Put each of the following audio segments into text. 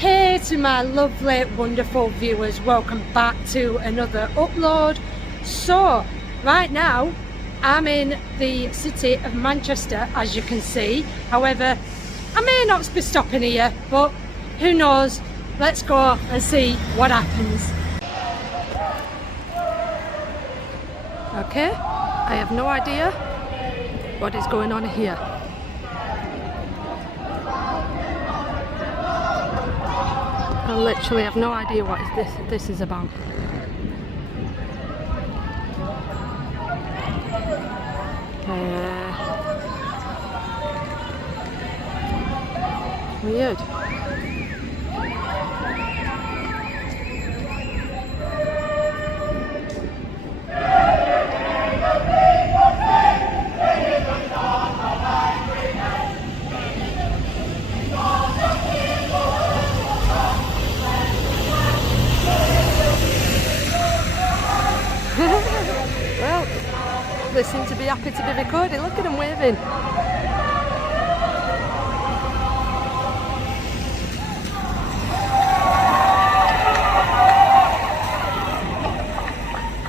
Hey to my lovely, wonderful viewers, welcome back to another upload. So, right now, I'm in the city of Manchester, as you can see. However, I may not be stopping here, but who knows? Let's go and see what happens. Okay, I have no idea what is going on here. I literally have no idea what this is about. Weird. Well, they seem to be happy to be recorded. Look at them waving.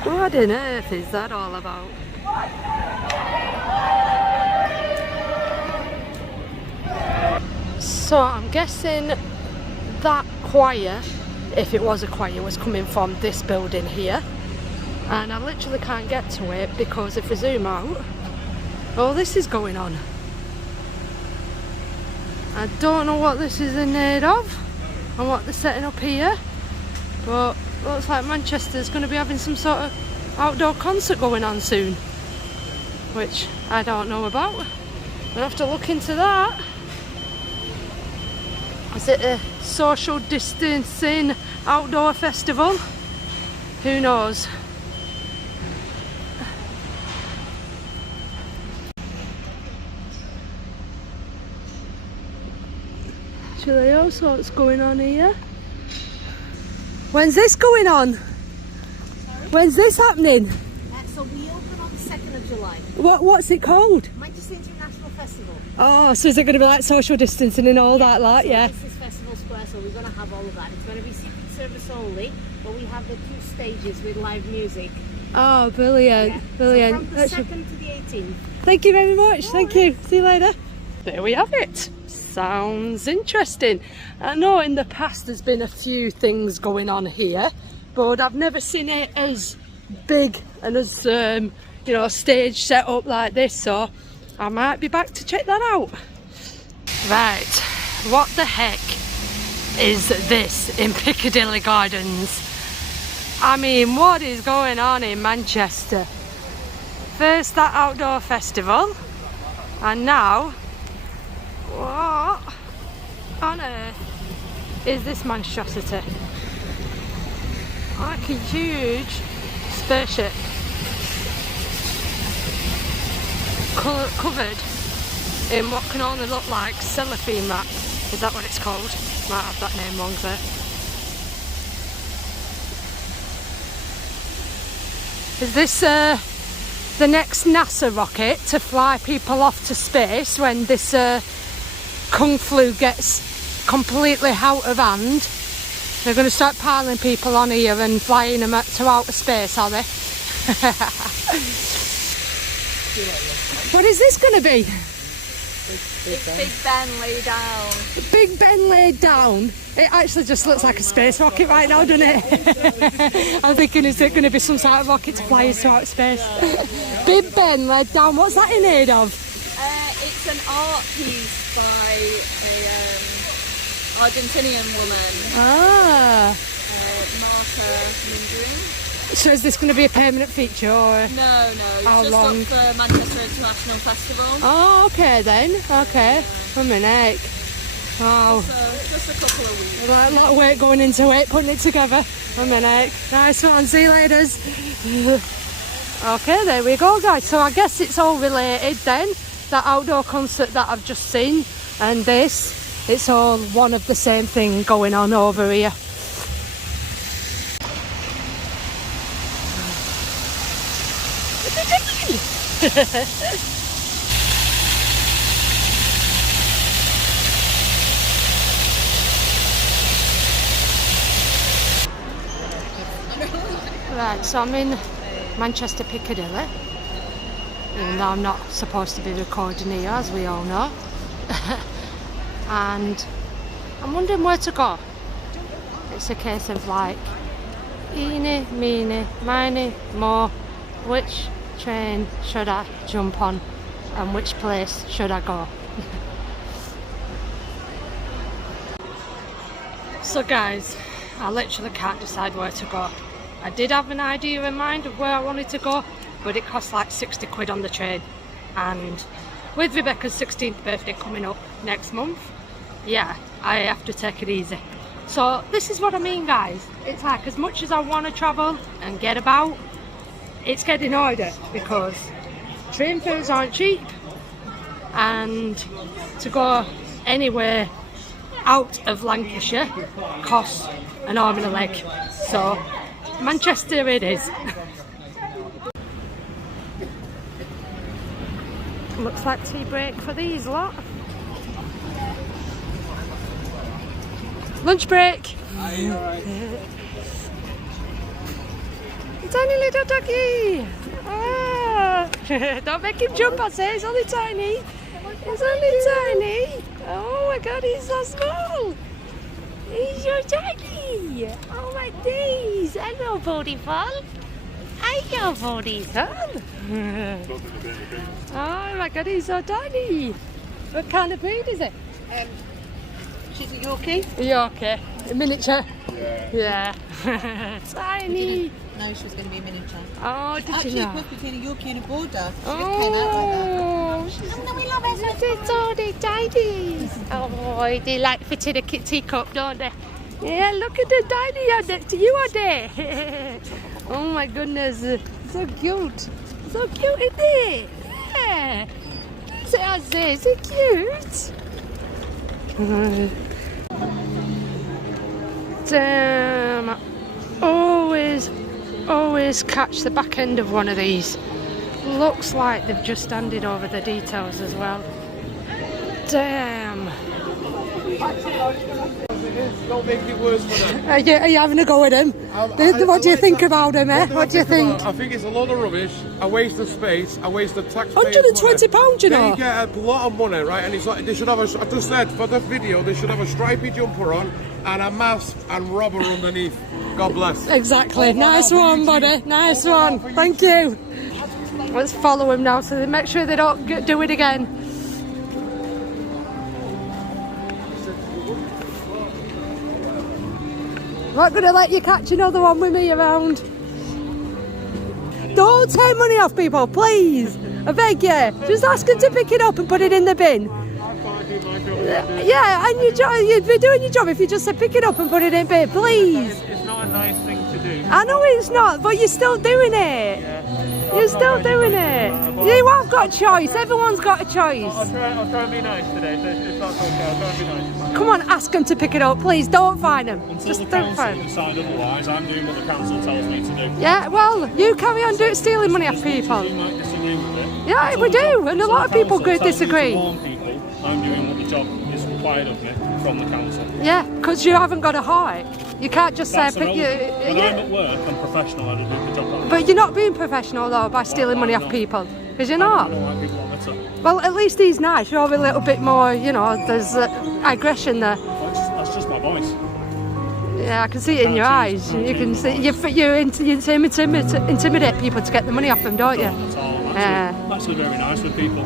What on earth is that all about? So I'm guessing that choir, if it was a choir, was coming from this building here. And I literally can't get to it because if we zoom out, all this is going on. I don't know what this is in need of and what they're setting up here, but looks like Manchester's going to be having some sort of outdoor concert going on soon, which I don't know about. I'll have to look into that. Is it a social distancing outdoor festival? Who knows? Actually, all sorts going on here. When's this going on? Sorry? When's this happening? So we open on the 2nd of July. What's it called? Manchester International Festival. Oh, so is it going to be like social distancing and all that, like, so yeah? This is Festival Square, so we're going to have all of that. It's going to be secret service only, but we have the 2 stages with live music. Oh, brilliant, Yeah. brilliant. So from the 2nd to the 18th. Thank you very much, thank you. See you later. There we have it. Sounds interesting. I know in the past there's been a few things going on here, but I've never seen it as big and as you know, stage set up like this, so I might be back to check that out. Right, what the heck is this in Piccadilly Gardens? I mean, what is going on in Manchester? First that outdoor festival, and now what on earth is this monstrosity? Like a huge spaceship covered in what can only look like cellophane wrap. Is that what it's called? Might have that name wrong there. Is this the next NASA rocket to fly people off to space when this Kung Flu gets completely out of hand? They're going to start piling people on here and flying them to outer space, are they? What is this going to be? It's Big Ben laid down. Big Ben laid down? It actually just looks like a space rocket right now, doesn't it? I'm thinking, is it going to be some sort of rocket to fly us to outer space? Big Ben laid down, what's that in aid of? It's an art piece by a Argentinian woman. Ah. Marta Mindering. So is this going to be a permanent feature or? No, it's how just long? up for Manchester International Festival. Oh, okay then. Okay. A minute. Wow. So just a couple of weeks. A lot of work going into it, putting it together. A minute. Nice one. See you later. Okay, there we go, guys. So I guess it's all related then. That outdoor concert that I've just seen and this, it's all one of the same thing going on over here. Right, so I'm in Manchester Piccadilly, even though I'm not supposed to be recording here, as we all know. And I'm wondering where to go. It's a case of like, eeny, meeny, miny, mo, which train should I jump on and which place should I go? So guys, I literally can't decide where to go. I did have an idea in mind of where I wanted to go, but it costs like 60 quid on the train. And with Rebecca's 16th birthday coming up next month, yeah, I have to take it easy. So this is what I mean, guys. It's like, as much as I want to travel and get about, it's getting harder because train fares aren't cheap, and to go anywhere out of Lancashire costs an arm and a leg. So Manchester it is. Looks like tea break for these lot. Lunch break. Tiny little doggy. Ah. Don't make him jump, I say. He's only tiny. He's only tiny. Oh my god, he's so small. He's your doggy. Oh my days. Hello, Beautiful. Hello, Beautiful. Oh my god, he's so tiny. What kind of breed is it? She's a Yorkie. A Yorkie. A miniature? Yeah. Tiny. No, she was going to be a miniature. Oh, did Actually, you know? a cross between a Yorkie and a Border. She just came out like that. Oh, we love her. They're so tiny. Oh, they like fit in a teacup, don't they? Yeah, look at the tiny on it. You are there. Oh my goodness. So cute. So cute, isn't it? Yeah. Is it cute? Damn. Always catch the back end of one of these. Looks like they've just handed over the details as well. Damn. Don't make it worse for them. Are you having a go with them? What do you think about them, eh? What do you think? I think it's a lot of rubbish, a waste of space, a waste of taxpayers' £120, you know? They get a lot of money, right? And it's like, they should have I just said, for the video, they should have a stripy jumper on and a mask and rubber underneath. God bless. Exactly. Nice one, buddy. Nice one. Thank you. Let's follow him now so they make sure they don't do it again. Not going to let you catch another one with me around. Don't take money off people, please. I beg you. Just ask them to pick it up and put it in the bin. Yeah, and you'd be doing your job if you just said pick it up and put it in the bin, please. It's not a nice thing to do. I know it's not, but you're still doing it. Yeah. You're still doing it. You have got a choice. Everyone's got a choice. I'll try and be nice today, so if that's okay, I'll try and be nice. Come on, ask them to pick it up, please. Don't fine them. Until Just the don't council fine them. decide otherwise, I'm doing what the council tells me to do. Yeah, well, you carry on stealing money off people. You might disagree with it. Yeah, Until we the do, and a lot of people council tells me disagree. to warn people, I'm doing what the job is required of me from the council. Yeah, because you haven't got a heart. You can't just That's say pick you. irrelevant. When I'm at work, I'm professional, I do the job that I'm But you're not being professional though by stealing money off people, because you're I not. don't like people on the top. Well, at least he's nice. You're a little bit more, you know. There's aggression there. That's just my voice. Yeah, I can see it in your eyes. You can see you intimidate people to get the money off them, don't you? That's all. Yeah. I'm actually very nice with people.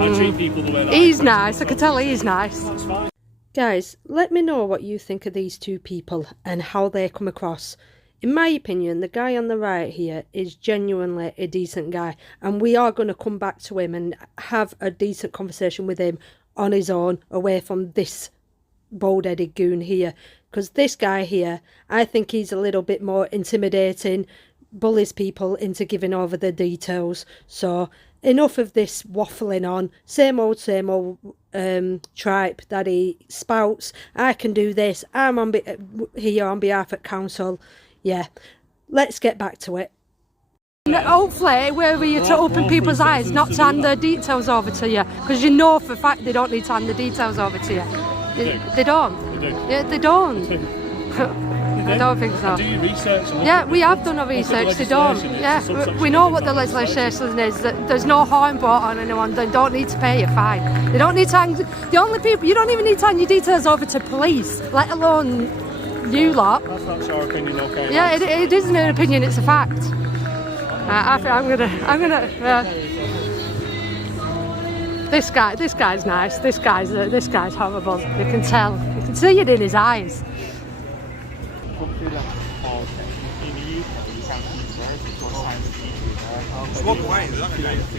I treat people the way that He's I nice. I can tell he's nice. That's fine. Guys, let me know what you think of these two people and how they come across. In my opinion, the guy on the right here is genuinely a decent guy, and we are going to come back to him and have a decent conversation with him on his own, away from this bald-headed goon here. Because this guy here, I think he's a little bit more intimidating, bullies people into giving over the details. So enough of this waffling on, same old tripe that he spouts. I can do this. I'm on here on behalf of council. Yeah, let's get back to it. Hopefully, we're here to open people's eyes, not to hand their details over to you, because you know for a fact they don't need to hand the details over to you. They don't. They do. Yeah, they don't. I don't think so. Do your research. And Yeah, we have done our research. They don't. Yeah, we know what the legislation is. That there's no harm brought on anyone. They don't need to pay a fine. They don't need to hang. The only people you don't even need to hand your details over to police, let alone you lot. That's not your opinion, okay? Yeah, it isn't an opinion. It's a fact. I think I'm gonna. This guy's nice. This guy's horrible. You can tell. You can see it in his eyes.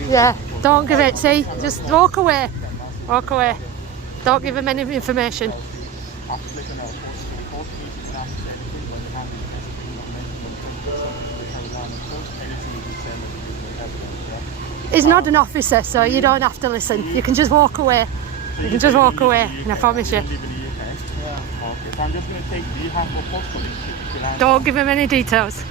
Yeah, don't give it. See, just walk away. Walk away. Don't give him any information. He's not an officer, so you don't have to listen. You can just walk away. You can just walk away, and I promise you. Don't give him any details.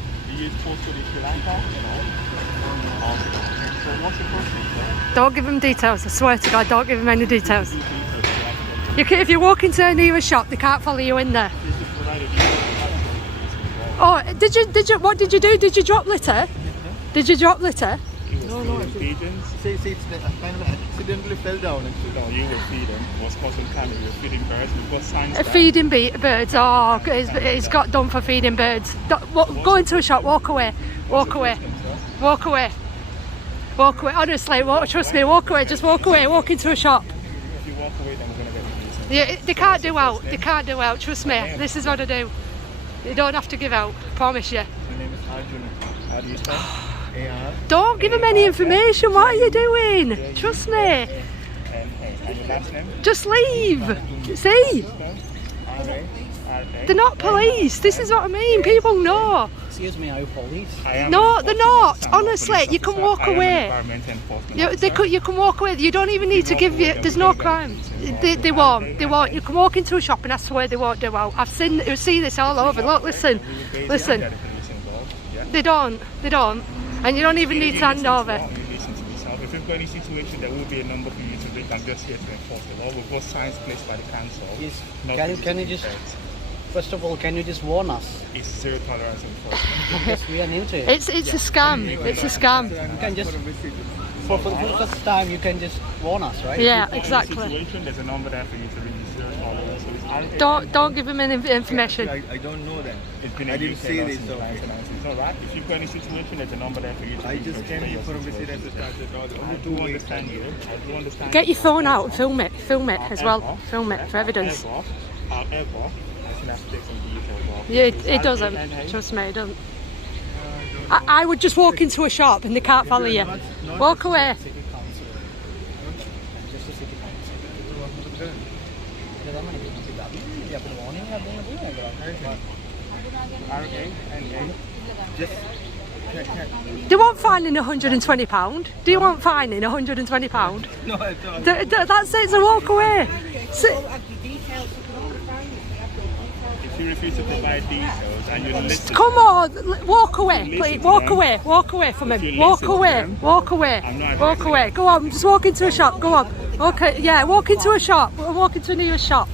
Don't give him details. I swear to God, don't give him any details. If you walk into a nearest shop, they can't follow you in there. Oh, did you? What did you do? Did you drop litter? Did you drop litter? No, it's kind of accidentally fell down. No, you were feeding. What's causing panic? You were feeding birds. We've got signs. Feeding birds. Oh, it's got done for feeding birds. Go into a shop. Walk away. Walk away. Walk away. Walk away. Honestly, trust me. Walk away. Just walk away. Walk into a shop. If you walk away, then we're gonna get Yeah, they can't do out. They can't do out. Trust me. This is what I do. You don't have to give out. Promise you. My name is Arjun. How do you spell? A-R. Don't give him any information. What are you doing? Trust me. And your last name? Just leave. See? They're not police. This is what I mean. People know. Excuse me, are you police? No, they're not. Honestly, you can walk away. You can walk away. You don't even need to give you. There's no crime. They won't. They won't. You can walk into a shop and I swear they won't do out. I've seen. You see this all over. Look, listen. They don't. They don't. And you don't even need to hand over. If you've got any situation, there will be a number for you to ring. I'm just here to enforce the law. We've got signs placed by the council. Yes. Can you just, first of all, can you just warn us? It's zero tolerance enforcement. Because we are new to it. It's a scam. It's a scam. You can just, for the first time, you can just warn us, right? Yeah, Any exactly. situation, there's a number there for you to ring. Zero tolerance. So it's Don't give him any information. I don't know that. It's been I didn't see this. It's all right. If you've got any situation, there's a number there for you to I ring. just came here for a visit and started all the I only do 2 weeks. understand you. I do understand. Get your phone out and film it. Film it as well. Film it for evidence. However, I should have to take some details off. Yeah, it doesn't. Trust me, it doesn't. I would just walk into a shop and they can't follow you. Walk away. City council. Just a city council. Do you want fining £120? Do you want fining £120? No, I don't. That's it, so walk away. If you refuse to provide details and you listen, Come on, walk away, please. Walk away. Walk away from him. Walk away. Walk away. Walk away. Go on, just walk into a shop. Go on. Okay, yeah, walk into a shop. Walk into a nearest shop.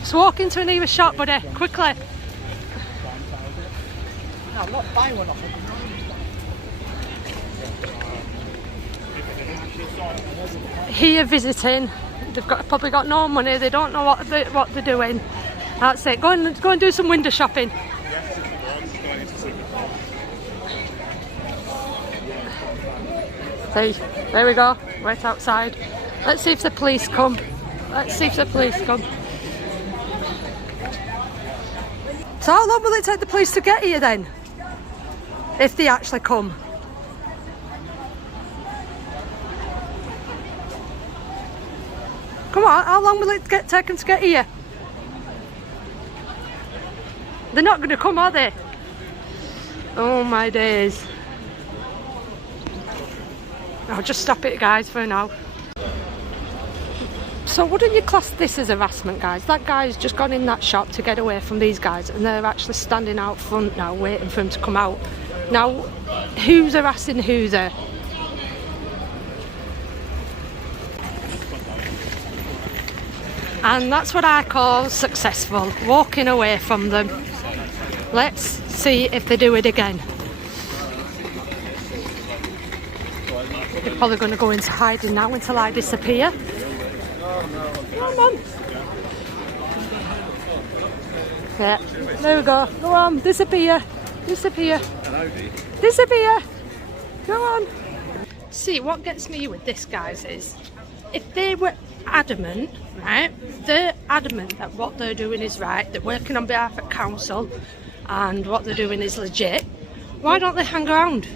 Just walk into a nearest shop, buddy. Quickly. No, I'm not buying one off. Here visiting, they've probably got no money. They don't know what they're doing. That's it. Go and do some window shopping. See, there we go. Right outside. Let's see if the police come. Let's see if the police come. So how long will it take the police to get here then? If they actually come. Come on, how long will it take them to get here? They're not going to come, are they? Oh my days. I'll just stop it, guys, for now. So wouldn't you class this as harassment, guys? That guy's just gone in that shop to get away from these guys and they're actually standing out front now waiting for him to come out. Now, who's harassing who there? And that's what I call successful, walking away from them. Let's see if they do it again. They're probably going to go into hiding now until I disappear. Come on. Yeah, there we go. Go on, disappear. Disappear. Disappear. Go on. See, what gets me with this, guys, is if they were adamant, right? They're adamant that what they're doing is right, they're working on behalf of council, and what they're doing is legit. Why don't they hang around?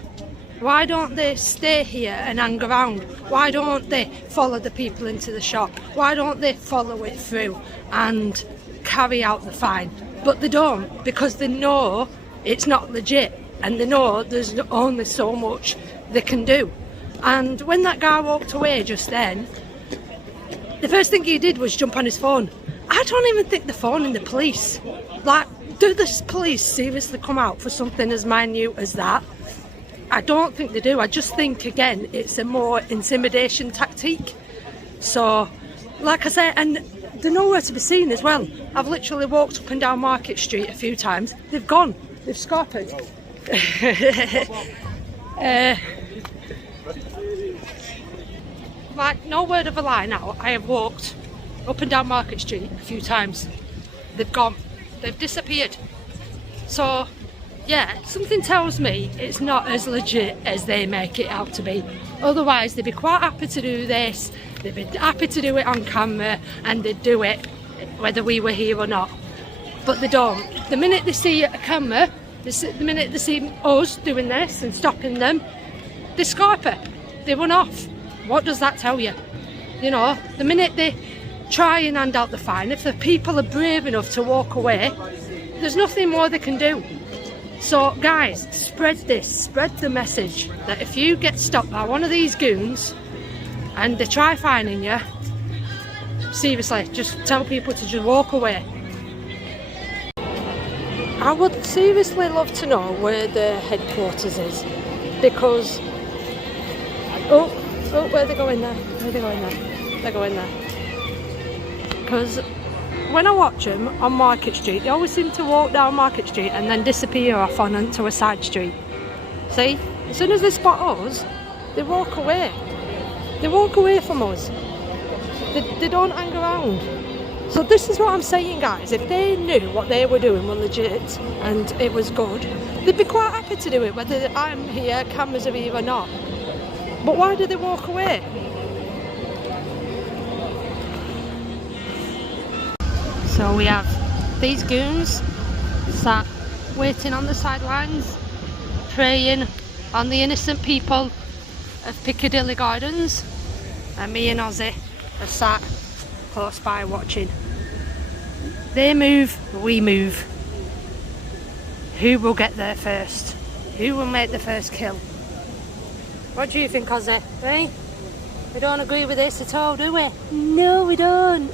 Why don't they stay here and hang around? Why don't they follow the people into the shop? Why don't they follow it through and carry out the fine? But they don't, because they know it's not legit, and they know there's only so much they can do. And when that guy walked away just then, the first thing he did was jump on his phone. I don't even think they're phoning the police. Like, do the police seriously come out for something as minute as that? I don't think they do. I just think, again, it's a more intimidation tactique. So, like I say, and they're nowhere to be seen as well. I've literally walked up and down Market Street a few times. They've gone. They've scarpered. Like, no word of a lie now, I have walked up and down Market Street a few times. They've gone. They've disappeared. So, yeah, something tells me it's not as legit as they make it out to be. Otherwise, they'd be quite happy to do this. They'd be happy to do it on camera, and they'd do it whether we were here or not. But they don't. The minute they see a camera, the minute they see us doing this and stopping them, they scarper. They run off. What does that tell you? You know, the minute they try and hand out the fine, if the people are brave enough to walk away, there's nothing more they can do. So guys, spread this, spread the message that if you get stopped by one of these goons and they try fining you, seriously, just tell people to just walk away. I would seriously love to know where the headquarters is, because oh, where are they going there? Where are they going there? They're going there. Because when I watch them on Market Street, they always seem to walk down Market Street and then disappear off onto a side street. See? As soon as they spot us, they walk away. They walk away from us. They don't hang around. So this is what I'm saying, guys. If they knew what they were doing were legit and it was good, they'd be quite happy to do it, whether I'm here, cameras are here or not. But why do they walk away? So we have these goons sat waiting on the sidelines, preying on the innocent people of Piccadilly Gardens, and me and Ozzy are sat close by watching. They move, we move. Who will get there first? Who will make the first kill? What do you think, Ozzy? Eh? We don't agree with this at all, do we? No, we don't.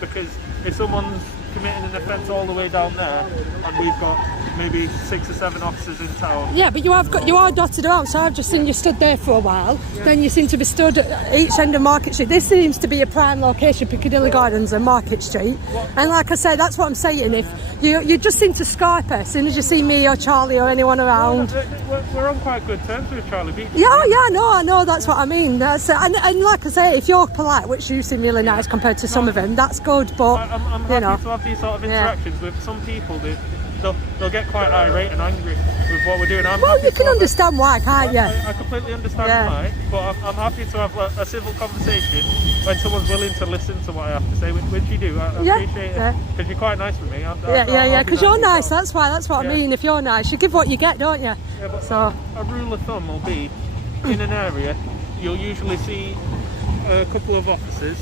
Because if someone's committing an offence all the way down there, and we've got maybe 6 or 7 officers in town. Yeah, but you are dotted around, so I've just seen you stood there for a while. Yeah. Then you seem to be stood at each end of Market Street. This seems to be a prime location, Piccadilly Gardens and Market Street. And like I said, that's what I'm saying. If you just seem to Skype us as soon as you see me or Charlie or anyone around. We're on quite good terms with Charlie Beach. Yeah, I know, that's what I mean. That's, and like I say, if you're polite, which you seem really nice compared to some of them, that's good, but I'm happy to have these sort of interactions with some people. They'll get quite irate and angry with what we're doing. Well, you can understand why, can't you? I completely understand why, but I'm happy to have a civil conversation when someone's willing to listen to what I have to say, which you do. I appreciate it, because you're quite nice with me. Because you're nice, that's what I mean. If you're nice, you give what you get, don't you? Yeah, but so a rule of thumb will be, in an area, you'll usually see a couple of officers,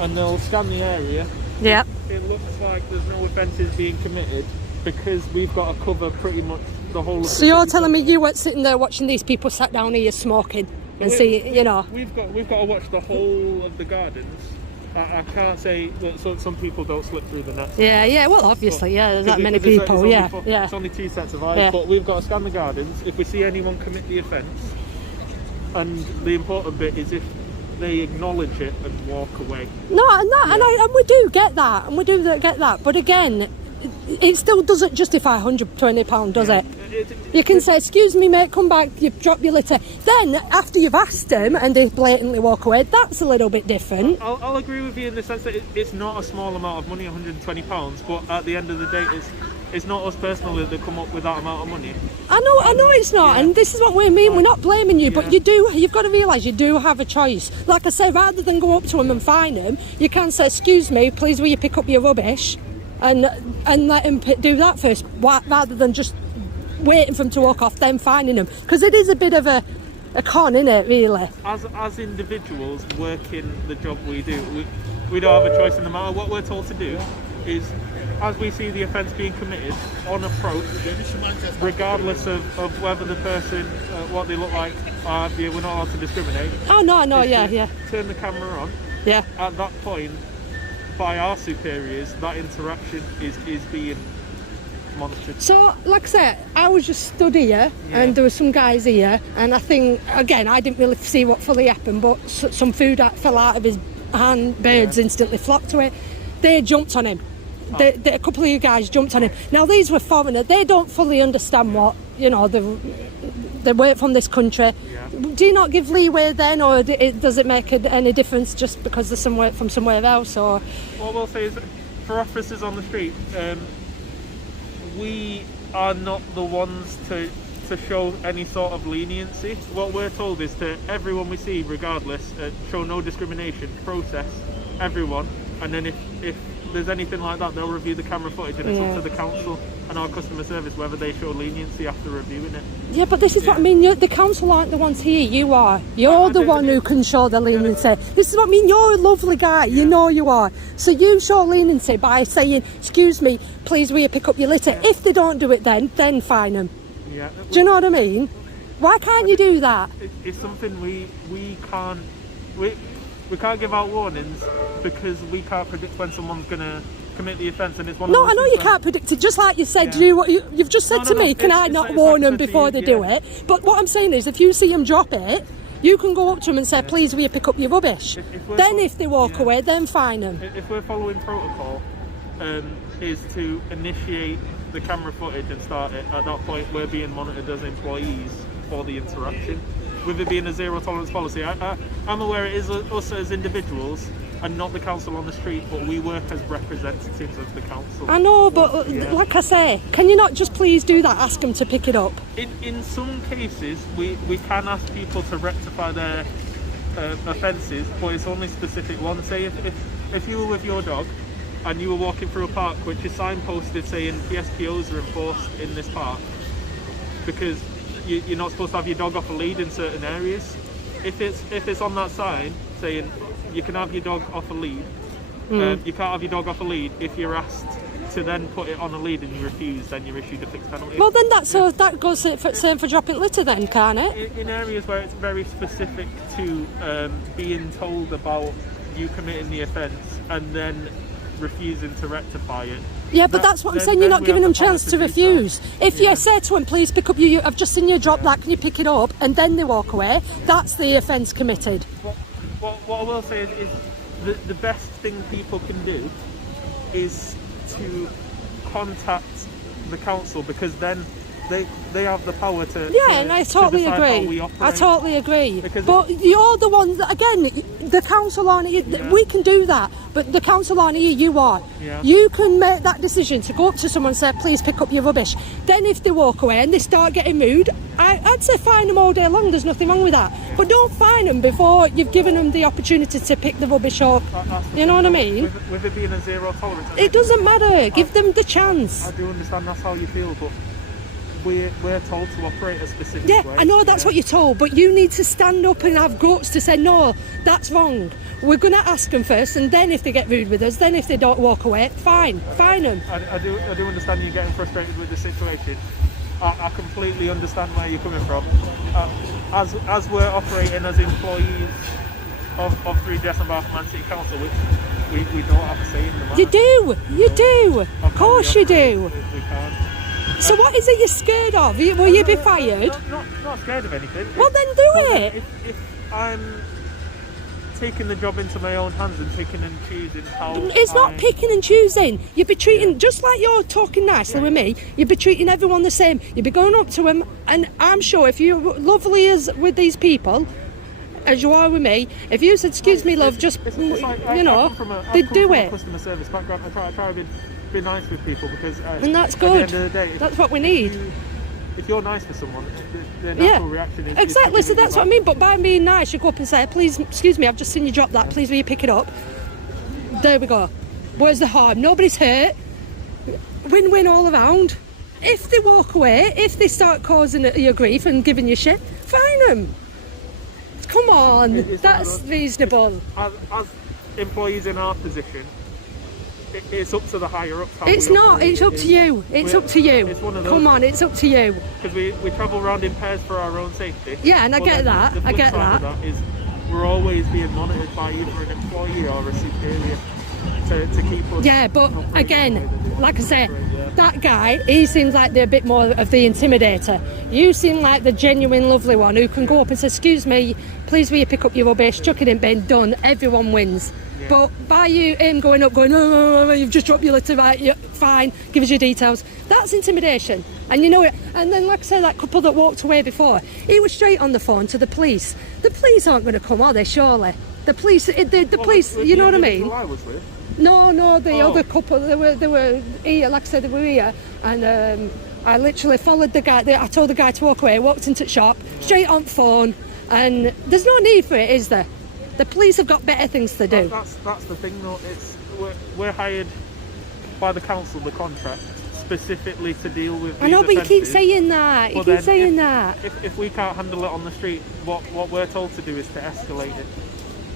and they'll scan the area. Yep. It looks like there's no offences being committed, because we've got to cover pretty much the whole of the So you're telling me you weren't sitting there watching these people sat down here smoking and see, you know? We've got to watch the whole of the gardens. I can't say that some people don't slip through the nets. Yeah, well obviously, there's that many people, It's only 2 sets of eyes, but we've got to scan the gardens. If we see anyone commit the offence, and the important bit is if they acknowledge it and walk away. No, and we do get that, but again, it still doesn't justify £120, does it? You can say, excuse me mate, come back, you've dropped your litter. Then, after you've asked them and they blatantly walk away, that's a little bit different. I'll agree with you in the sense that it's not a small amount of money, £120, but at the end of the day, it's not us personally that come up with that amount of money. I know it's not, and this is what we mean. We're not blaming you, but you've got to realise you do have a choice. Like I say, rather than go up to them and fine them, you can say, excuse me, please will you pick up your rubbish, and let them do that first, rather than just waiting for them to walk off, then finding them, because it is a bit of a con, isn't it, really? As individuals working the job we do, we don't have a choice in the matter. What we're told to do is, as we see the offence being committed, on approach, regardless of whether the person, what they look like, we're not allowed to discriminate. Oh no, I know, yeah. Turn the camera on. Yeah. At that point, by our superiors, that interaction is being monitored. So, like I said, I was just stood here, and there were some guys here, and I think, again, I didn't really see what fully happened, but some food fell out of his hand, birds instantly flocked to it. They jumped on him. A couple of you guys jumped on him. Now, these were foreigners. They don't fully understand what, they weren't from this country. Yeah. Do you not give leeway then, or does it make any difference just because they're from somewhere else? Or what we'll say is, for officers on the street, we are not the ones to show any sort of leniency. What we're told is to everyone we see, regardless, show no discrimination, process everyone, and then if there's anything like that, they'll review the camera footage, and it's up to the council and our customer service whether they show leniency after reviewing it. Yeah, but this is what I mean. The council aren't the ones here. You are. You're the one who can show the leniency. This is what I mean. You're a lovely guy. You know you are. So you show leniency by saying, "Excuse me, please, will you pick up your litter?" If they don't do it, then fine them. Yeah. Do you know what I mean? Why can't you do that? It's something we can't. We can't give out warnings because we can't predict when someone's going to commit the offence, and it's one. No, I know you can't predict it. Just like you said, you've just said to me, can I not warn them before they do it? But what I'm saying is, if you see them drop it, you can go up to them and say, please, will you pick up your rubbish? Then if they walk away, then fine them. If we're following protocol, is to initiate the camera footage and start it. At that point, we're being monitored as employees for the interaction. With it being a zero tolerance policy, I'm aware it is us as individuals and not the council on the street, but we work as representatives of the council. I know, but like I say, can you not just please do that? Ask them to pick it up. In some cases, we can ask people to rectify their offences, but it's only specific ones. Say if you were with your dog and you were walking through a park which is signposted saying PSPOs are enforced in this park, because you're not supposed to have your dog off a lead in certain areas. If it's on that sign saying you can have your dog off a lead, you can't have your dog off a lead. If you're asked to then put it on a lead and you refuse, then you're issued a fixed penalty. Well, then that goes same for dropping litter, then, can't it? In areas where it's very specific to being told about you committing the offence and then refusing to rectify it. Yeah, but that's what I'm saying. You're not giving them a chance to refuse. If you say to them, please pick up I've just seen you drop that, can you pick it up? And then they walk away, that's the offence committed. What I will say is the best thing people can do is to contact the council, because then they have the power to. Yeah, and I totally agree. I totally agree. But you're the one that, again, the council aren't here. Yeah. We can do that, but the council aren't here. You are. Yeah. You can make that decision to go up to someone and say, please pick up your rubbish. Then if they walk away and they start getting rude, I'd say fine them all day long. There's nothing wrong with that. Yeah. But don't fine them before you've given them the opportunity to pick the rubbish up. You know what I mean? With it being a zero tolerance. It doesn't matter. Give them the chance. I do understand that's how you feel, but we're told to operate a specific way. Yeah, I know that's what you're told, but you need to stand up and have guts to say, no, that's wrong. We're going to ask them first, and then if they get rude with us, then if they don't walk away, fine them. I do understand you getting frustrated with the situation. I completely understand where you're coming from. As we're operating as employees of 3GS and Bath City Council, which we don't have a say in the matter. You do. Of course you do. We can't. So what is it you're scared of? Will you be fired? Not scared of anything. Well, then do it. If I'm taking the job into my own hands and picking and choosing how. It's not picking and choosing. You'd be treating, just like you're talking nicely with me, you'd be treating everyone the same. You'd be going up to them, and I'm sure if you're lovely as with these people, as you are with me, if you said, excuse me, love, just, It's like, they'd do it. Customer service background. I try to be nice with people because. And that's at good. the end of the day, That's what we need. If you're nice to someone, their natural reaction is exactly. is So that's what I mean. But by being nice, you go up and say, "Please, excuse me, I've just seen you drop that. Please, will you pick it up?" There we go. Where's the harm? Nobody's hurt. Win-win all around. If they walk away, if they start causing you grief and giving you shit, fine them. Come on, that's reasonable. As employees in our position, it's up to the higher ups. It's not. It's up to you. It's up to you. It's one of those. Come on, it's up to you. Because we travel around in pairs for our own safety. Yeah, and I But get then that. the I flip get side that. of that is we're always being monitored by either an employee or a superior to keep us. Yeah, but operating the way again, they do. like I said, Yeah. that guy, he seems like they're a bit more of the intimidator. You seem like the genuine lovely one who can go up and say, excuse me, please will you pick up your rubbish, chuck it in bin, done, everyone wins. Yeah. But by him going up going, oh, you've just dropped your litter, right, yeah, fine, give us your details, that's intimidation. And you know it. And then like I said, that couple that walked away before, he was straight on the phone to the police. The police aren't going to come, are they, surely? The police, the police, you know what I mean? I was with. No, the other couple, they were here, like I said, they were here, and I literally followed the guy, I told the guy to walk away, walked into the shop, straight on phone, and there's no need for it, is there? The police have got better things to do. That's the thing though, we're hired by the council, the contract, specifically to deal with I know, these but you keep offences. saying that, you Well, keep then, saying that. If we can't handle it on the street, what we're told to do is to escalate it.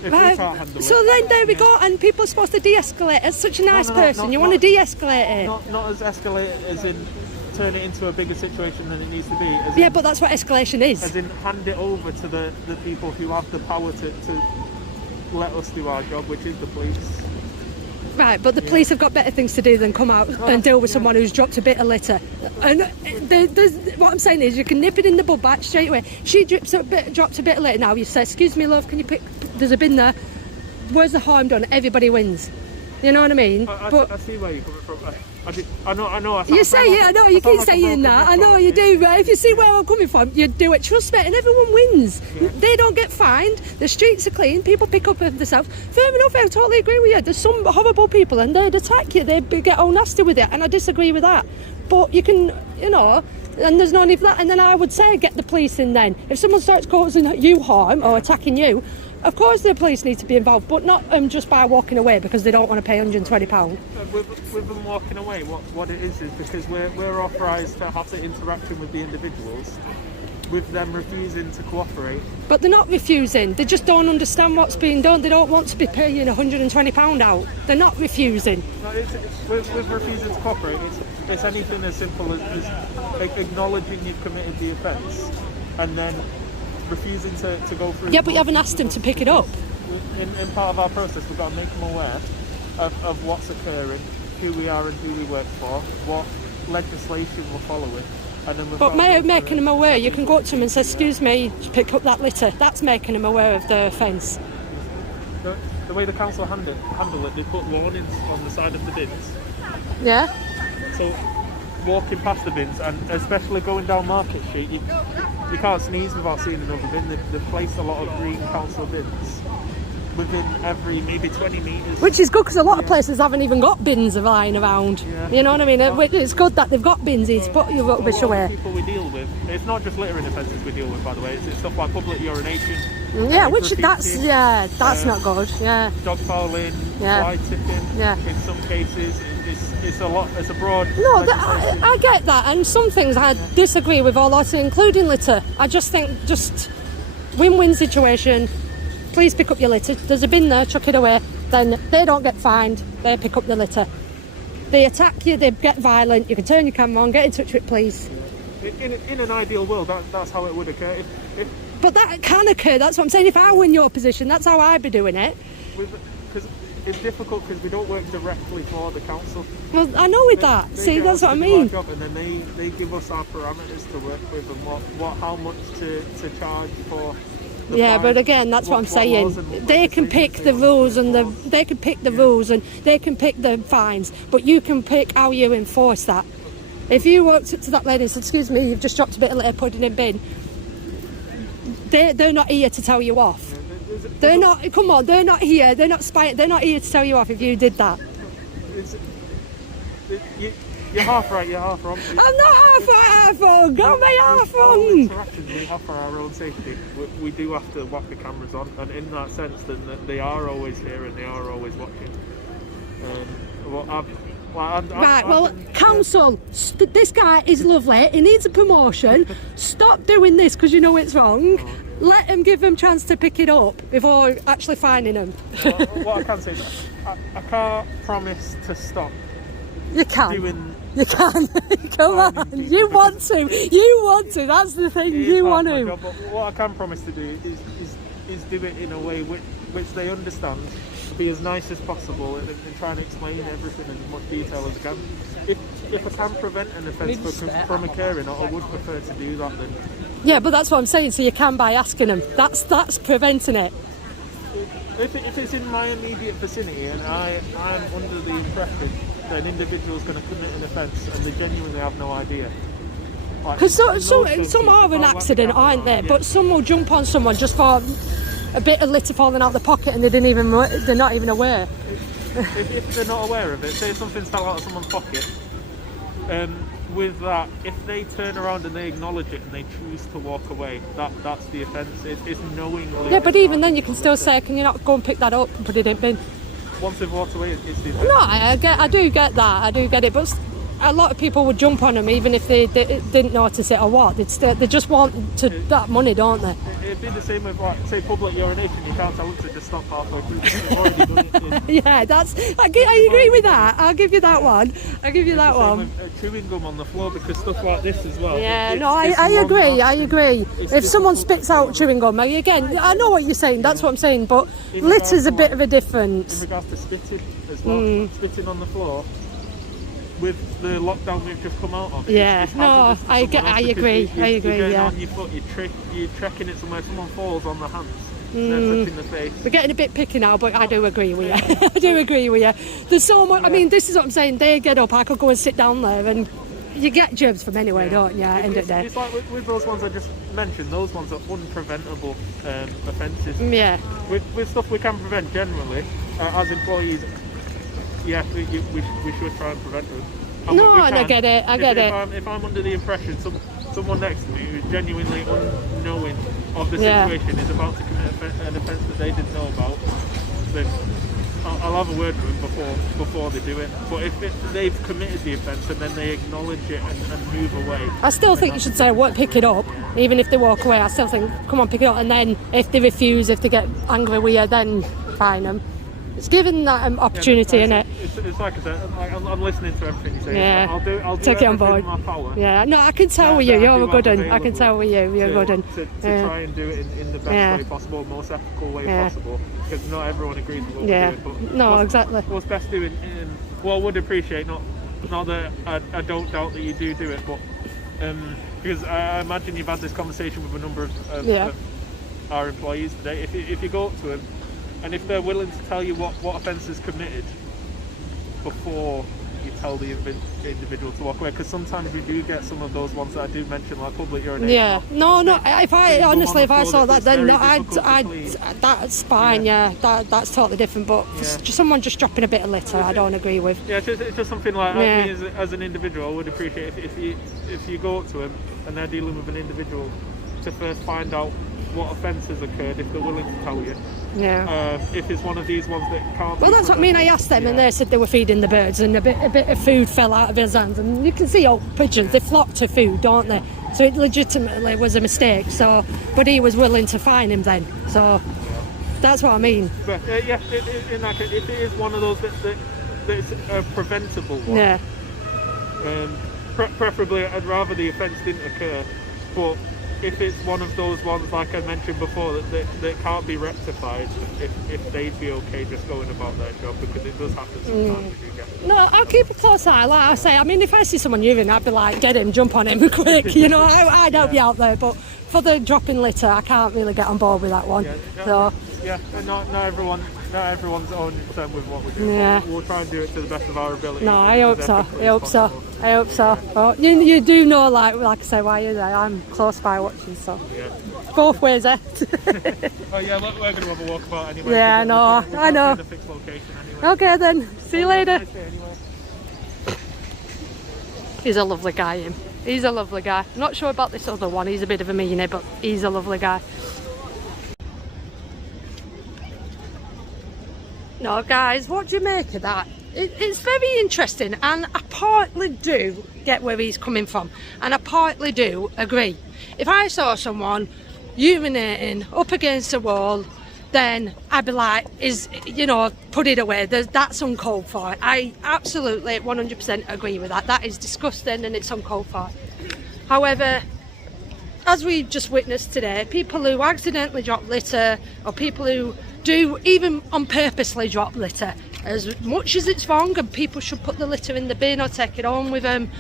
If we Right, can't handle so it, then there we go, and people are supposed to de-escalate. As such a nice no, person, not- you want to de-escalate it. not as escalate as in turn it into a bigger situation than it needs to be. As Yeah, in, but that's what escalation is. as in hand it over to the people who have the power to let us do our job, which is the police. Right, but the police have got better things to do than come out and deal with someone who's dropped a bit of litter. And what I'm saying is, you can nip it in the bud back straight away. She drops a bit of litter now. You say, "Excuse me, love, can you pick? There's a bin there." Where's the harm done? Everybody wins. You know what I mean? I see where you're coming from. I know. You say it. I know you keep saying that. I know you do. But if you see where I'm coming from, you do it. Trust me, and everyone wins. Yeah. They don't get fined. The streets are clean. People pick up of themselves. Fair enough. I totally agree with you. There's some horrible people, and they'd attack you. They'd get all nasty with it, and I disagree with that. But you can, and there's no need for that. And then I would say, get the police in. Then, if someone starts causing you harm or attacking you, of course the police need to be involved, but not just by walking away because they don't want to pay £120. With them walking away, what it is because we're authorised to have the interaction with the individuals, with them refusing to cooperate. But they're not refusing, they just don't understand what's being done. They don't want to be paying £120 out. They're not refusing. No, with refusing to cooperate, it's anything as simple as acknowledging you've committed the offence and then refusing to go through. Yeah, but you haven't asked them to pick it up. In part of our process, we've got to make them aware of what's occurring, who we are and who we work for, what legislation we're following. And then But making them aware, you can go up to them and say, excuse me, pick up that litter. That's making them aware of the offence. The way the council handle it, they put warnings on the side of the bins. Yeah? So walking past the bins, and especially going down Market Street, you can't sneeze without seeing another bin. They've placed a lot of green council bins within every maybe 20 metres. Which is good because a lot of places haven't even got bins lying around. Yeah. You know what I mean? It's good that they've got bins here to put your rubbish A lot away. of people we deal with, it's not just littering offences we deal with, by the way. It's stuff like public urination. Yeah, which graffiti, that's not good. Yeah. Dog fouling, Yeah. fly tipping. Yeah. In some cases, it's a lot. It's a broad. No, legislation. I get that, and some things I disagree with all that, including litter. I just think win-win situation. Please pick up your litter. There's a bin there, chuck it away. Then they don't get fined. They pick up the litter. They attack you. They get violent. You can turn your camera on. Get in touch with police. In an ideal world, that's how it would occur. But that can occur. That's what I'm saying. If I were in your position, that's how I'd be doing it. Because it's difficult because we don't work directly for the council. Well, I know with that. They See, get that's us what I to do our mean. job, and then they give us our parameters to work with and how much to charge for Yeah, fines, but again, that's what I'm laws saying. and They can pick the rules and they can pick the rules and they can pick the fines, but you can pick how you enforce that. If you walked up to that lady and said, "Excuse me, you've just dropped a bit of litter pudding in bin," they're not here to tell you off. They're not. Come on, they're not here. They're not spying. They're not here to tell you off if you did that. You're half right, you're half wrong. I'm not half wrong. Got me half All wrong. interactions we have for our own safety, we do have to whack the cameras on, and in that sense, then they are always here and they are always watching. Well, council, this guy is lovely. He needs a promotion. Stop doing this because you know it's wrong. Let him give them chance to pick it up before actually finding them. What I can say is, I can't promise to stop. You can. Doing. You can. Come on. You want to. You want to. That's the thing. You want to. Job, but what I can promise to do is do it in a way which they understand, be as nice as possible, and try and explain everything in as much detail as I can. If I can prevent an offence from occurring, I would prefer to do that then. Yeah, but that's what I'm saying. So you can by asking them. That's preventing it. If it's in my immediate vicinity and I'm under the impression that an individual is going to commit an offence and they genuinely have no idea. Because some are an accident, aren't they? But some will jump on someone just for a bit of litter falling out of the pocket and they're not even aware. If they're not aware of it, say something's fell out of someone's pocket, with that, if they turn around and they acknowledge it and they choose to walk away, that's the offence. It's knowingly. Yeah, but even then you can still say, can you not go and pick that up and put it in bin? Once they've walked away, it's the offence. No, I do get that. I do get it, but a lot of people would jump on them even if they didn't notice it or what. They just want that money, don't they? It'd be the same with, like, say, public urination. You can't tell them to just stop halfway through. They've already done it. Yeah, I agree with that. I'll give you that one. I'll give you that one. With, chewing gum on the floor, because stuff like this as well. Yeah, I agree. I agree. If someone spits out chewing gum, again, I know what you're saying. That's what I'm saying. But litter's a bit of a difference. In regards to spitting as well, spitting on the floor. With the lockdown we've just come out of, I agree. You're going on your foot, you're trekking it somewhere, someone falls on the hands, they're touching the face. We're getting a bit picky now, but I do agree with you. I do agree with you. There's so much. I mean, this is what I'm saying. They get up, I could go and sit down there, and you get germs from anywhere, don't you? End of the day. It's like with those ones I just mentioned. Those ones are unpreventable offences. Yeah. With stuff we can prevent generally as employees. Yeah, we should try and prevent them. I get it. If I'm under the impression someone next to me who's genuinely unknowing of the situation is about to commit an offence that they didn't know about, then I'll have a word with them before they do it. But if they've committed the offence and then they acknowledge it and move away, I still think you should say, pick it up. Even if they walk away, I still think, come on, pick it up. And then if they refuse, if they get angry with you, then fine them. It's given that opportunity, isn't it? It's like I said, I'm listening to everything you say. Yeah. I'll do take it on board. in my power. Yeah, no, I can tell with you. You're a good one. I can tell with you. You're a good one. To try and do it in the best way possible, most ethical way possible, because not everyone agrees with what we're doing. But exactly. What's best doing? I would appreciate not that I don't doubt that you do it, but because I imagine you've had this conversation with a number of our employees today. If you go up to them, and if they're willing to tell you what offence is committed before you tell the individual to walk away, because sometimes we do get some of those ones that I do mention, like public urination. Yeah, no. If I saw that, then that's fine. Yeah, that's totally different. But just someone just dropping a bit of litter, I don't agree with. Yeah, it's just something like me as an individual. I would appreciate if you go up to them and they're dealing with an individual, to first find out what offences occurred, if they're willing to tell you. Yeah. If it's one of these ones that can't. Well, that's what I mean. I asked them, and they said they were feeding the birds, and a bit of food fell out of his hands, and you can see all pigeons. They flock to food, don't they? So it legitimately was a mistake. So, but he was willing to fine him then. So that's what I mean. But in that case, if it is one of those that's a preventable one, preferably I'd rather the offence didn't occur, but if it's one of those ones like I mentioned before that can't be rectified, if they'd be okay just going about their job, because it does happen sometimes. If you get No, I'll keep a close eye. Like I say, I mean, if I see someone urinating, I'd be like, get him, jump on him quick. You know, I'd help you out there. But for the dropping litter, I can't really get on board with that one. So not everyone's 100% with what we do. Yeah. We'll try and do it to the best of our ability. no, I hope so. I hope so. But you do know, like I say, why you're there. I'm close by watching, so Yeah. both ways, eh? Oh yeah, we're going to have a walkabout anyway. Yeah, I know, We'll I know. find a fixed location anyway. Okay then, see you later. Nice day anyway. He's a lovely guy, him. He's a lovely guy. Not sure about this other one. He's a bit of a meanie, but he's a lovely guy. No, guys, what do you make of that? It's very interesting, and I partly do get where he's coming from, and I partly do agree. If I saw someone urinating up against a wall, then I'd be like, put it away. That's uncalled for. I absolutely 100% agree with that. That is disgusting and it's uncalled for. However, as we just witnessed today, people who accidentally drop litter, or people who do even on purposely drop litter, as much as it's wrong and people should put the litter in the bin or take it home with them,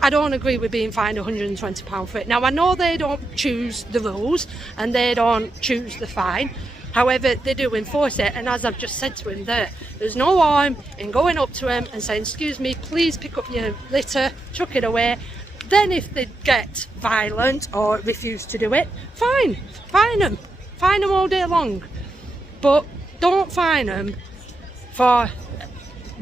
I don't agree with being fined £120 for it. Now, I know they don't choose the rules and they don't choose the fine. However, they do enforce it, and as I've just said to him there's no harm in going up to him and saying, excuse me, please pick up your litter, chuck it away. Then if they get violent or refuse to do it, fine them all day long. But don't fine them for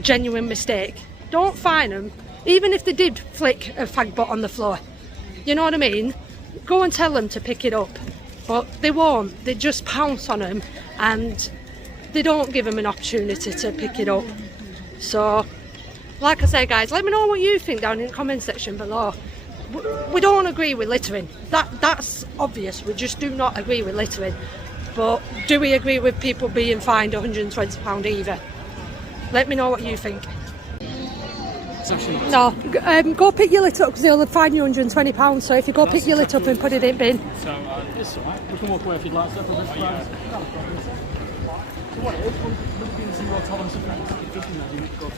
genuine mistake. Don't fine them, even if they did flick a fag butt on the floor. You know what I mean? Go and tell them to pick it up. But they won't. They just pounce on them and they don't give them an opportunity to pick it up. So, like I say, guys, let me know what you think down in the comment section below. We don't agree with littering. That's obvious. We just do not agree with littering. But do we agree with people being fined £120 either? Let me know what you think. No, go pick your litter up because they'll fine you £120. So if you go pick your litter up and put it in bin. So it's alright. We can walk away if you'd like. So what it is, we'll be in zero tolerance offence. It doesn't matter. You need to go for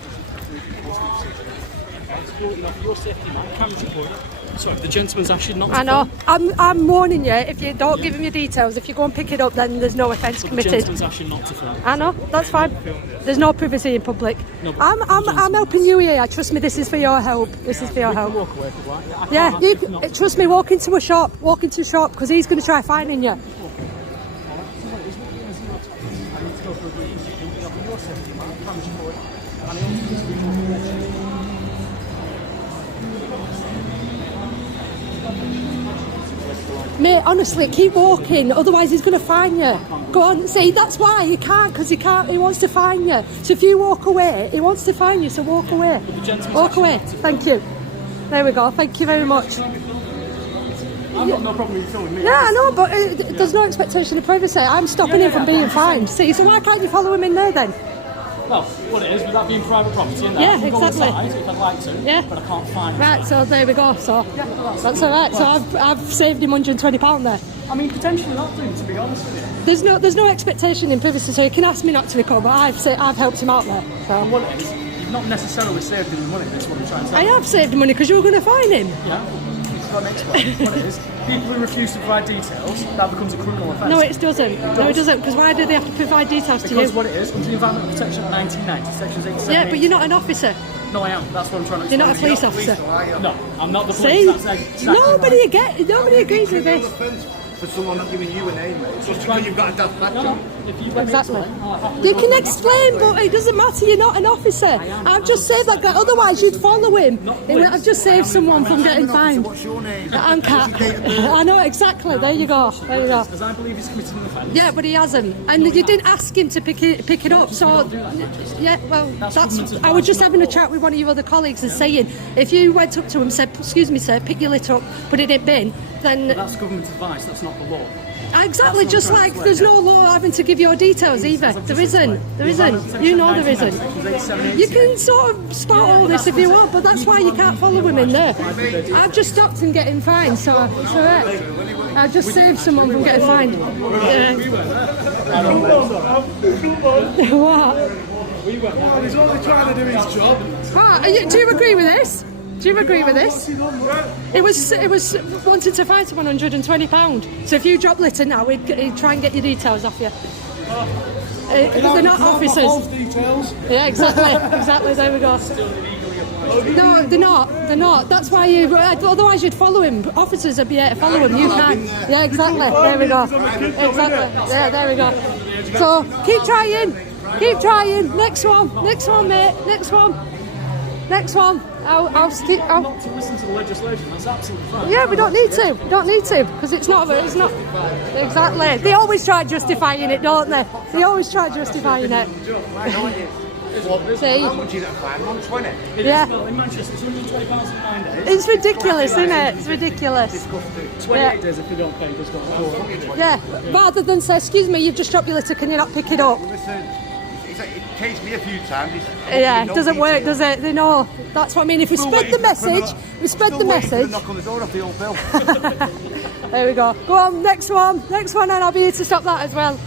your safety, man. Camera report. Sorry, the gentleman's actually not. I know. I'm warning you. If you don't give him your details, if you go and pick it up, then there's no offence committed. The gentleman's actually not to film. I know. That's fine. There's no privacy in public. No, I'm helping you here. Trust me. This is for your help. This is for your help. Walk away if you like. Yeah. You trust me. Walk into a shop. Walk into a shop because he's going to try fining you. Mate, honestly, keep walking, otherwise he's going to fine you. Go on, see, that's why he can't, because he wants to fine you. So if you walk away, he wants to fine you, so walk away. Walk away, thank you. There we go, thank you very much. I've got no problem with you filming me. Yeah, I know, but there's no expectation of privacy. I'm stopping him from being fined. See, so why can't you follow him in there then? Well, what it is, with that being private property, and Yeah, I can exactly. go inside if I'd like to, Yeah. but I can't find it. Right, so there we go, so that's alright. So I've saved him £120 there. I mean, potentially not doing, to be honest with you. There's no expectation in privacy, so you can ask me not to record, but I've helped him out there. So. What it is, you've not necessarily saved him the money, that's what I'm trying to say. I have saved money because you were going to fine him. Yeah, let me explain. What it is, people who refuse to provide details, that becomes a criminal offence. No, it doesn't. No, it doesn't, because why do they have to provide details to Because you? what it is, under the Environmental Protection Act 1990, sections 87. Yeah, but you're not an officer. No, I am. That's what I'm trying to You're explain. not a police officer. No, I'm not the See? police. That's exactly right. Nobody agrees with this. For someone not giving you a name, mate. Just because you've got a daft back No, if you let me Exactly. explain, I'll happily You go can through explain, that. but it doesn't matter. You're not an officer. I've just saved that guy. Otherwise, you'd follow him. I've just saved someone from getting fined. What's your name? I'm Cat. I know exactly. There you go. There you go. Because I believe he's committed an offence. Yeah, but he hasn't, and you didn't ask him to pick it up. So, yeah, well, that's. I was just having a chat with one of your other colleagues and saying, if you went up to him and said, "Excuse me, sir, pick your litter up, put it in bin," then That's government advice. That's not the law. Exactly, That's just what I'm like trying to there's explain, no law having to give your details either. There isn't. There isn't. You know there isn't. You can sort of spout all this if you want, but that's why you can't follow him in there. I've just stopped him getting fined, so it's alright. I just saved someone from getting fined. What? Oh, he's only trying to do his job. Ah, do you agree with this? Do you agree with this? It was wanted to fine someone £120. So if you drop litter now, he'd try and get your details off you. Because they're not officers. Details. Yeah, exactly. There we go. No, they're not. That's why you. Otherwise, you'd follow him. Officers would be able to follow him. You can't. Yeah, exactly. There we go. Exactly. Yeah, there we go. So keep trying. Keep trying. Next one, mate. Next one. I'll skip. Not to listen to the legislation. That's absolutely fine. Yeah, we don't need to. Because it's not. Exactly. They always try justifying it, don't they? They always try justifying it. See? How much is that fine? 120? Yeah. In Manchester, it's £120 for 9 days. It's ridiculous, isn't it? It's ridiculous. 28 days if you don't pay, just don't. Yeah. Rather than say, excuse me, you've just dropped your litter, can you not pick it up? Listen, it takes me a few times. Yeah, it doesn't work, does it? They know. That's what I mean. If we spread the message, Knock on the door off the old bill. There we go. Go on, next one, and I'll be here to stop that as well.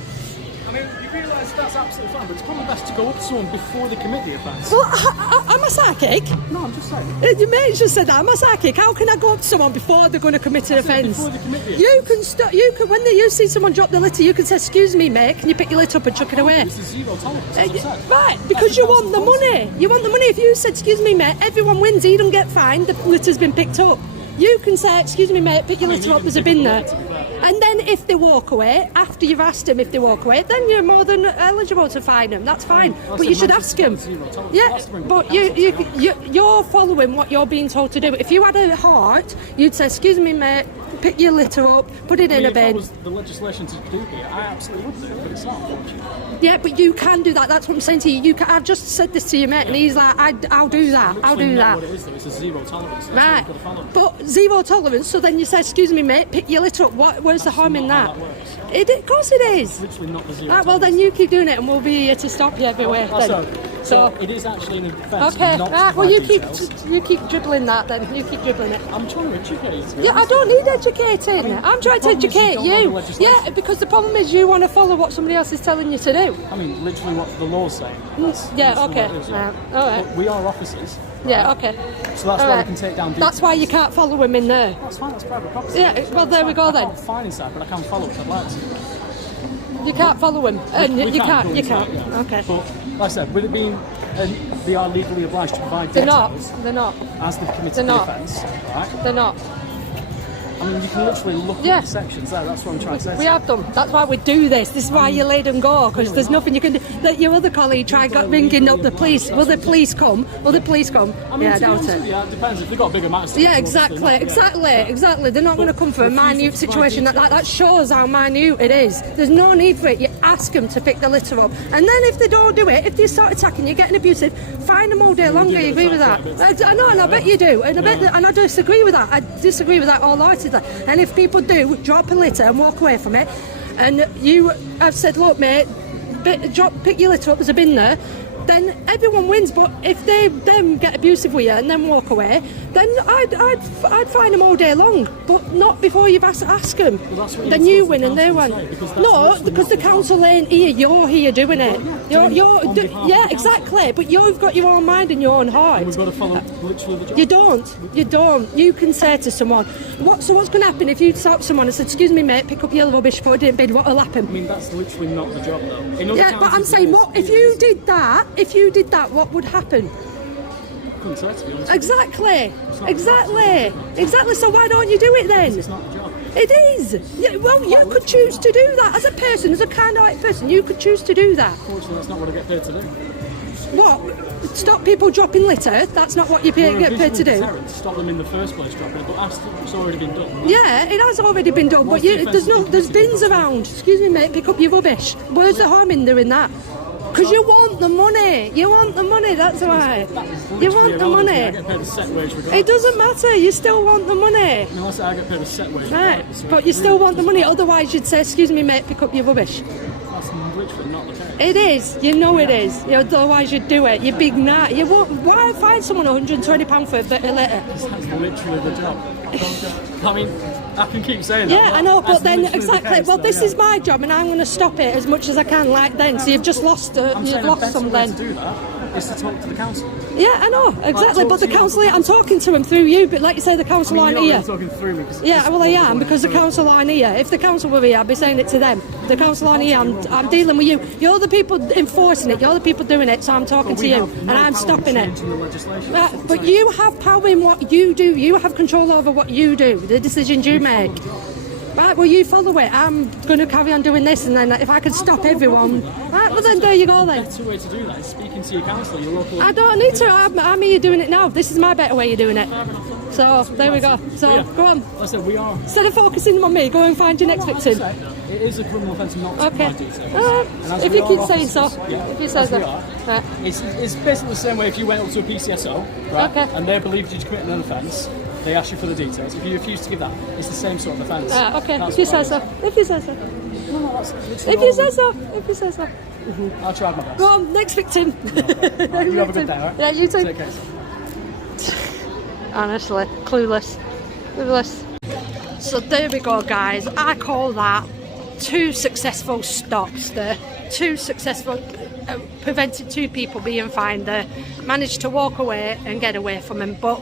I mean, you realise that's absolutely fine, but it's probably best to go up to someone before they commit the offence. Well, am I psychic? No, I'm just saying. Your mate just said that. Am I psychic? How can I go up to someone before they're going to commit an offence? Before they commit the You can stop. You can when you see someone drop the litter, you can say, "Excuse me, mate, can you pick your litter up and chuck it away?" This is zero tolerance, as I said. Right, because you want the money. You want the money. If you said, "Excuse me, mate," everyone wins. He don't get fined. The litter's been picked up. You can say, "Excuse me, mate, pick your litter up. There's a bin there." And then if they walk away, after you've asked them if they walk away, then you're more than eligible to fine them. That's fine. But you should ask them. Yeah, but you're following what you're being told to do. If you had a heart, you'd say, "Excuse me, mate, pick your litter up, put it in a bin." If that was the legislation to do here, I absolutely would do it, but it's not. Yeah, but you can do that. That's what I'm saying to you. I've just said this to your mate, and he's like, "I'll do that. I'll do that." What it is, though, it's a zero tolerance. That's Right, what you've got to follow. but zero tolerance. So then you say, "Excuse me, mate, pick your litter up." Where's the harm in that? How that works. Of course it is. Literally not the zero. Right, well then you keep doing it, and we'll be here to stop you everywhere. So it is actually an offence. Okay, not right. to Well, provide you details. keep dribbling that. Then you keep dribbling it. I'm trying to educate you. to be Yeah, I honest. don't need educating. I'm trying to problem is you educate don't know you. the legislation. Yeah, because the problem is you want to follow what somebody else is telling you to do. I mean, literally what the law's saying. Yeah. Literally Okay. what it is, Right. All right. But we are officers, Yeah. Okay. so that's All why right. we can take down details. That's why you can't follow him in there. That's fine, that's private property. Yeah, well, there we go I then. can't fine inside, but I can follow it if I'd like to. You can't follow him. And We you go can't. You inside, can't. yeah. Okay. But like I said, with it being, they are legally obliged to provide They're not. details They're not. as they've committed They're the not. offence, right? They're not. I mean, you can literally look Yeah. at the sections there, that's what I'm trying to say. We have done. That's why we do this. This is why you let them go, because there's nothing you can do. That your other colleague tried ringing up the police. Will the police come? I mean, Yeah, I to be doubt honest it. with you, it depends. If they've got bigger matters to Yeah, do, obviously not, yeah. exactly. They're not going to come for a minute situation. That shows how minute it is. There's no need for it. You ask them to pick the litter up, and then if they don't do it, if they start attacking you, getting abusive, fine them all day long. You agree with that? I know, and I bet you do, and I disagree with that. I disagree with that wholeheartedly. And if people do drop a litter and walk away from it, and you have said, "Look, mate, pick your litter up. There's a bin there." Then everyone wins. But if they then get abusive with you and then walk away, then I'd fine them all day long. But not before you've asked them. Well, that's what Then you're you supposed win to and they counsel win. say, because that's No, literally because not the the council ain't here. You're here doing it. You're on behalf of the yeah, council. exactly. But you've got your own mind and your own heart. We've got to follow literally the job. You don't. You can say to someone, what's going to happen if you stop someone and said, "Excuse me, mate, pick up your rubbish, put it in bin," what will happen? I mean, that's literally not the job, though. In other Yeah, but I'm councils, saying, it what is- if you did that? If you did that, what would happen? Couldn't say, to be honest. Exactly. So why don't you do it then? It's not the job. It is. Yeah, well, you could choose to do that as a person, as a kind-hearted person. You could choose to do that. Unfortunately, that's not what I get paid to do. What? Stop people dropping litter? That's not what you We're a get paid to visual do. deterrent to stop them in the first place dropping it, but after it's already been done. Yeah, it has already been done, but Once the offence there's has been bins committed, around. Excuse me, mate, pick up your rubbish. Where's the harm in doing that? Because you want the money. You want the money, that's why. You want the money. I get paid a set wage regardless. It doesn't matter, you still want the money. No, I said I get paid a set wage Right, regardless. but you still want the money, otherwise you'd say, excuse me mate, pick up your rubbish. That's literally not the case. It is, you know it is. Otherwise you'd do it, you big nut. You won't, why find someone £120 for a bit of litter? That's literally the job. I mean, I can keep saying that. Yeah, I know, but that's then literally the exactly. case, Well, though, this yeah. is my job, and I'm going to stop it as much as I can, like then. So you've just lost, I'm you've saying lost the best some way then. to do that is to talk to the council. Yeah, I know, exactly. talk But the to your council, local I'm talking to them through you. But like you say, the council I mean, aren't you're here. not really talking through me. 'Cause Yeah, this well, I is am because the council aren't here. If the council were here, I'd be saying it to them. The council aren't here. I'm dealing with you. You're the people enforcing it. You're the people doing it. So I'm talking to you, and I'm stopping it. The legislation. But you have power in what you do. You have control over what you do, the decisions you make. Right, well, you follow it. I'm going to carry on doing this, and then if I could stop everyone... Right, well, then there you go, then. The better way to do that is speaking to your council, your local... I don't need to. I'm here doing it now. This is my better way of doing it. So, there we go. So, Yeah. go on. Like I said, we are... Instead of focusing on me, go and find your next victim. It is a criminal offence not to Okay. provide details. And as If we you are keep saying so. officers, yeah, If you say as so. we are, Right. It's basically the same way if you went up to a PCSO, right, Okay. and they believed you to commit an offence, they ask you for the details. If you refuse to give that, it's the same sort of offence. Okay, That's if you what say that so. If you say so. is. No, that's literally If you all- say so. If you say so. I'll try my best. Go on, next victim. You have a good day, alright? Yeah, you too. Take care. Honestly, clueless. Clueless. So there we go, guys. I call that 2 successful stops there. 2 successful, prevented 2 people being fined there. Managed to walk away and get away from them. But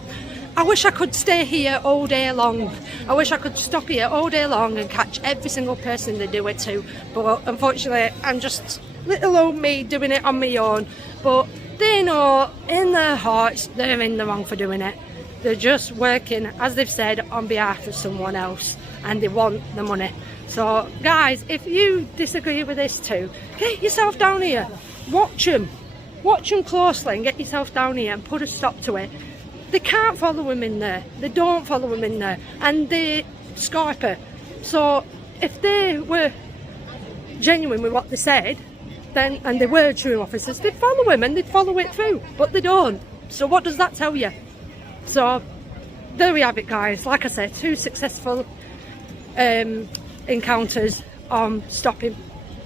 I wish I could stay here all day long. I wish I could stop here all day long and catch every single person they do it to. But unfortunately, I'm just little old me doing it on my own. But they know in their hearts they're in the wrong for doing it. They're just working, as they've said, on behalf of someone else, and they want the money. So, guys, if you disagree with this too, get yourself down here. Watch them closely and get yourself down here and put a stop to it. They can't follow him in there. They don't follow him in there, and they Skype her. So, if they were genuine with what they said, then and they were true officers, they'd follow him and they'd follow it through. But they don't. So, what does that tell you? So there we have it, guys. Like I said, 2 successful encounters on stopping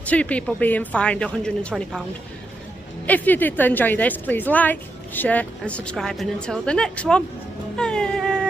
2 people being fined £120. If you did enjoy this, please like, share and subscribe, and until the next one, bye.